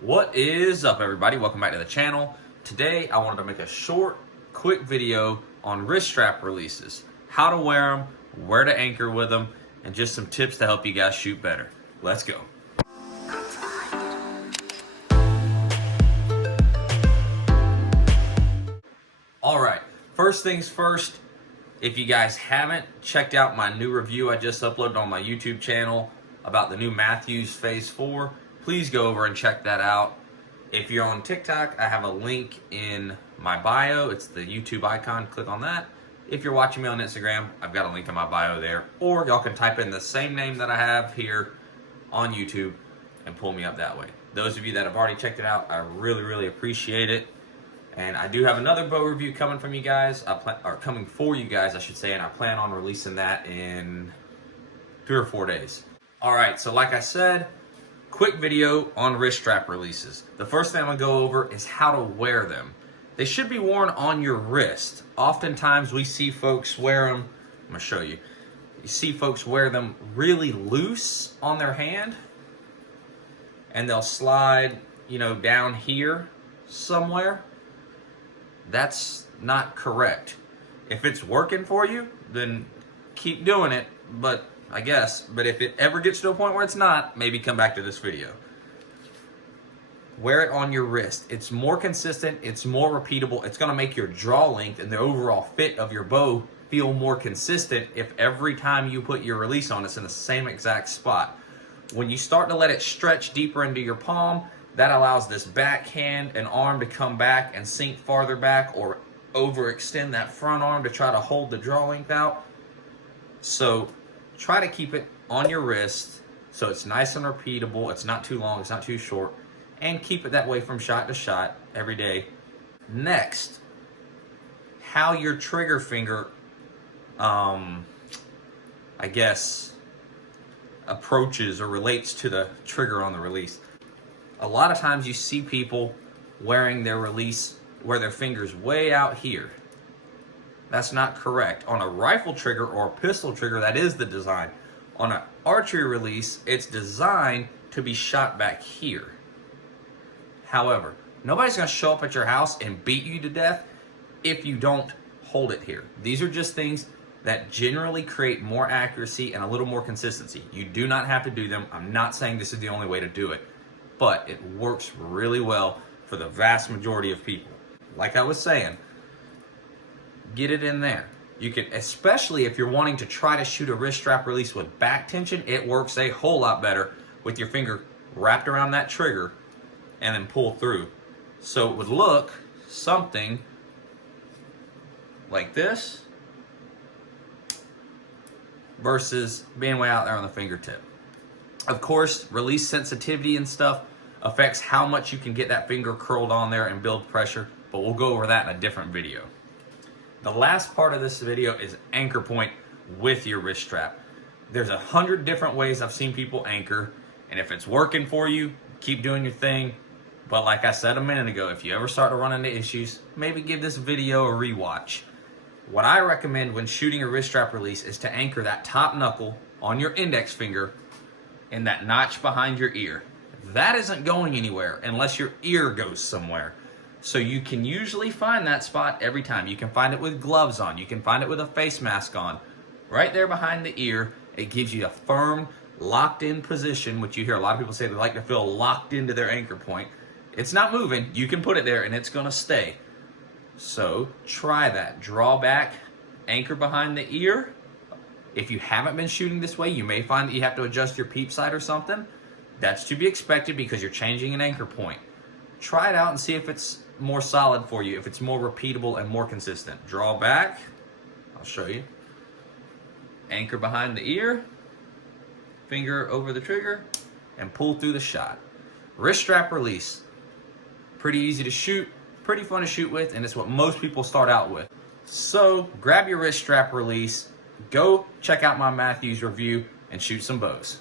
What is up, everybody? Welcome back to the channel. Today I wanted to make a short, quick video on wrist strap releases, how to wear them, where to anchor with them, and just some tips to help you guys shoot better. Let's go. Alright, first things first, if you guys haven't checked out my new review I just uploaded on my YouTube channel about the new Matthews Phase 4, please go over and check that out. If you're on TikTok, I have a link in my bio. It's the YouTube icon. Click on that. If you're watching me on Instagram, I've got a link in my bio there. Or y'all can type in the same name that I have here on YouTube and pull me up that way. Those of you that have already checked it out, I really appreciate it. And I do have another bow review coming from you guys, coming for you guys, I should say, and I plan on releasing that in 3 or 4 days. All right, so like I said, quick video on wrist strap releases. The first thing I'm gonna go over is how to wear them. They should be worn on your wrist. Oftentimes we see folks wear them, I'm gonna show you. You see folks wear them really loose on their hand, and they'll slide, down here somewhere. That's not correct. If it's working for you, then keep doing it, but if it ever gets to a point where it's not, maybe come back to this video. Wear it on your wrist. It's more consistent, it's more repeatable, it's gonna make your draw length and the overall fit of your bow feel more consistent if every time you put your release on, it's in the same exact spot. When you start to let it stretch deeper into your palm, that allows this backhand and arm to come back and sink farther back or overextend that front arm to try to hold the draw length out. So try to keep it on your wrist so it's nice and repeatable, it's not too long, it's not too short, and keep it that way from shot to shot every day. Next, how your trigger finger, approaches or relates to the trigger on the release. A lot of times you see people wearing their release where their finger's way out here. That's not correct. On a rifle trigger or a pistol trigger, that is the design. On an archery release, it's designed to be shot back here. However, nobody's gonna show up at your house and beat you to death if you don't hold it here. These are just things that generally create more accuracy and a little more consistency. You do not have to do them. I'm not saying this is the only way to do it, but it works really well for the vast majority of people. Like I was saying, get it in there. You can, especially if you're wanting to try to shoot a wrist strap release with back tension, it works a whole lot better with your finger wrapped around that trigger and then pull through. So it would look something like this versus being way out there on the fingertip. Of course, release sensitivity and stuff affects how much you can get that finger curled on there and build pressure, but we'll go over that in a different video. The last part of this video is anchor point with your wrist strap. There's 100 different ways I've seen people anchor, and if it's working for you, keep doing your thing. But like I said a minute ago, if you ever start to run into issues, maybe give this video a rewatch. What I recommend when shooting a wrist strap release is to anchor that top knuckle on your index finger in that notch behind your ear. That isn't going anywhere unless your ear goes somewhere. So you can usually find that spot every time. You can find it with gloves on. You can find it with a face mask on. Right there behind the ear, it gives you a firm, locked-in position, which you hear a lot of people say they like to feel locked into their anchor point. It's not moving. You can put it there and it's going to stay. So try that. Draw back, anchor behind the ear. If you haven't been shooting this way, you may find that you have to adjust your peep sight or something. That's to be expected because you're changing an anchor point. Try it out and see if it's more solid for you, if it's more repeatable and more consistent. Draw back. I'll show you. Anchor behind the ear. Finger over the trigger and pull through the shot. Wrist strap release. Pretty easy to shoot, pretty fun to shoot with, and it's what most people start out with. So grab your wrist strap release, go check out my Matthews review, and shoot some bows.